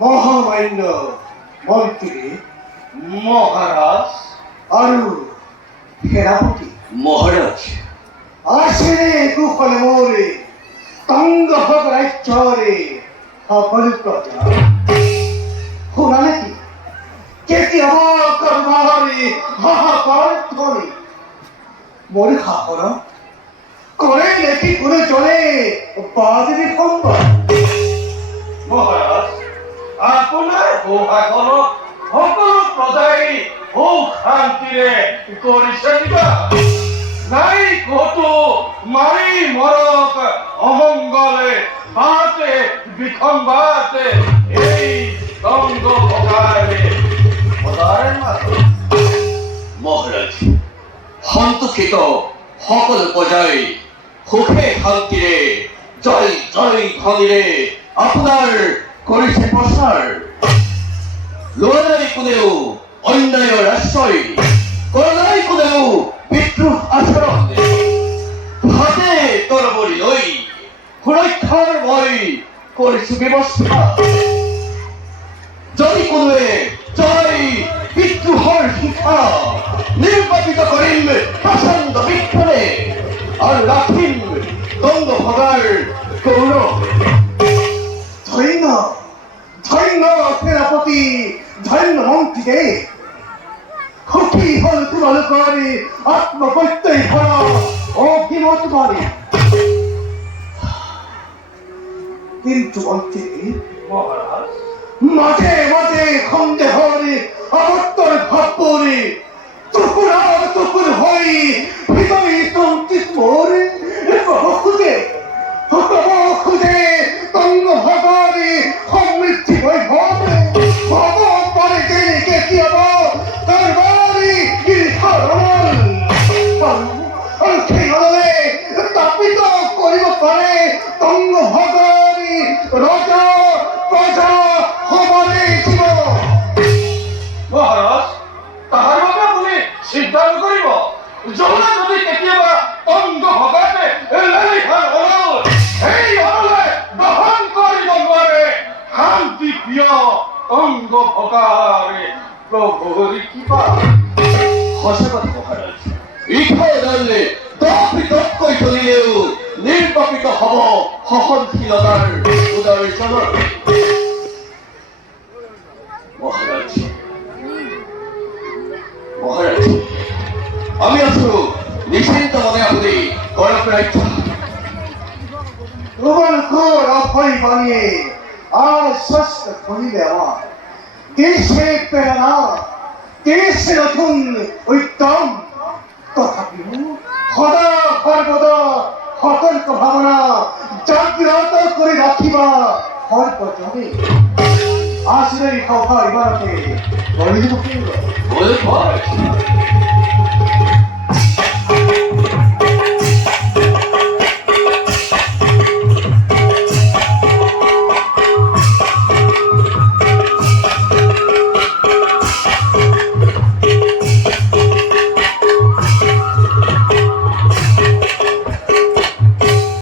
মহামান্য মন্ত্রী মহারাজ আর সেনাপতি মহারাজ আসে কুফল মোরে তঙ্গ ভগ রাজ্যরে সকল প্রজা শোনা নাকি কেতিয়াবা কর্মারে হাহাকাৰ ধৰি মোৰ শাসন কৰে নেকি কোনে চলে বাদিনী সম্ভৱ মহারাজ আপোনাৰ সুশাসনত সকলো প্ৰজাই সুখ শান্তিৰে কৰিছে কিবা নাই কতো মাৰি মৰক অমংগলে বাতে বিসংবাদে এই দণ্ড ভগাৰে সদায় মাত্ৰ মহারাজ সন্তোষিত সকল প্রজাই সুখে শান্তিৰে জয় জয় ধ্বনিৰে আপোনাৰ কৰিছে প্ৰচাৰ লোৱা নাই কোনেও অন্যায়ৰ আশ্ৰয় কৰা নাই কোনেও বিদ্ৰোহ আচৰণ হাতে তৰবৰি লৈ সুৰক্ষাৰ মই কৰিছো ব্যৱস্থা যদি কোনোৱে জয় বিদ্ৰোহৰ শিখা নিৰ্বাপিত কৰিম প্ৰচণ্ড বিক্ষণে আৰু ৰাখিম দণ্ড ভগাৰ গৌৰৱ ধন্য ধন্য সেনাপতি ধন্য মন্ত্রীকে সুখী হল তোমালোকৰ আত্মপ্ৰত্যয় ভৰা অভিমত মাৰি কিন্তু মন্ত্রী মহারাজ মাঝে মাঝে সন্দেহরে আবর্তন ভাব করে টুকুরা টুকুর হই হৃদয় তন্ত্রিত মোরে খুঁজে খুঁজে তঙ্গ ভগরে সমৃদ্ধি বৈভবে ভব পরে জেনে কেতিয়াবা কারবারি গিরিধরমল সেই হলে তাপিত কৰিব পাৰে তঙ্গ ভগৰি ৰজা প্ৰজা সবৰে জীৱ মহারাজ তাহাৰ বাবে আপুনি চিন্তা নকৰিব জলে যদি কেতিয়াবা অংগ ভগাতে লেলিহান ওলাল সেই অনলে দহন কৰিব নোৱাৰে শান্তি প্ৰিয় অংগ ভগাৰে প্ৰভুৰ কৃপা সঁচা কথা মহাৰাজ ইফালে দলে তপিতকৈ চলিলেও নিৰ্বাপিত হব সহনশীলতাৰ উদাহৰণ মহারাজ মহারাজ আমি আছো নিশ্চিন্ত মনে আপনি করক রাজ্য তোমালোকৰ অভয় বাণীয়ে আশ্বস্ত কৰিলে আমাৰ দেশে প্ৰেৰণা দেশে নতুন উদ্যম তথাপিও সদা সৰ্বদা সতৰ্ক ভাৱনা জাগ্ৰত কৰি ৰাখিবা সৰ্বজনে আছিলে এই সভা ইমানতে কৰি দিব বলে মহারাজ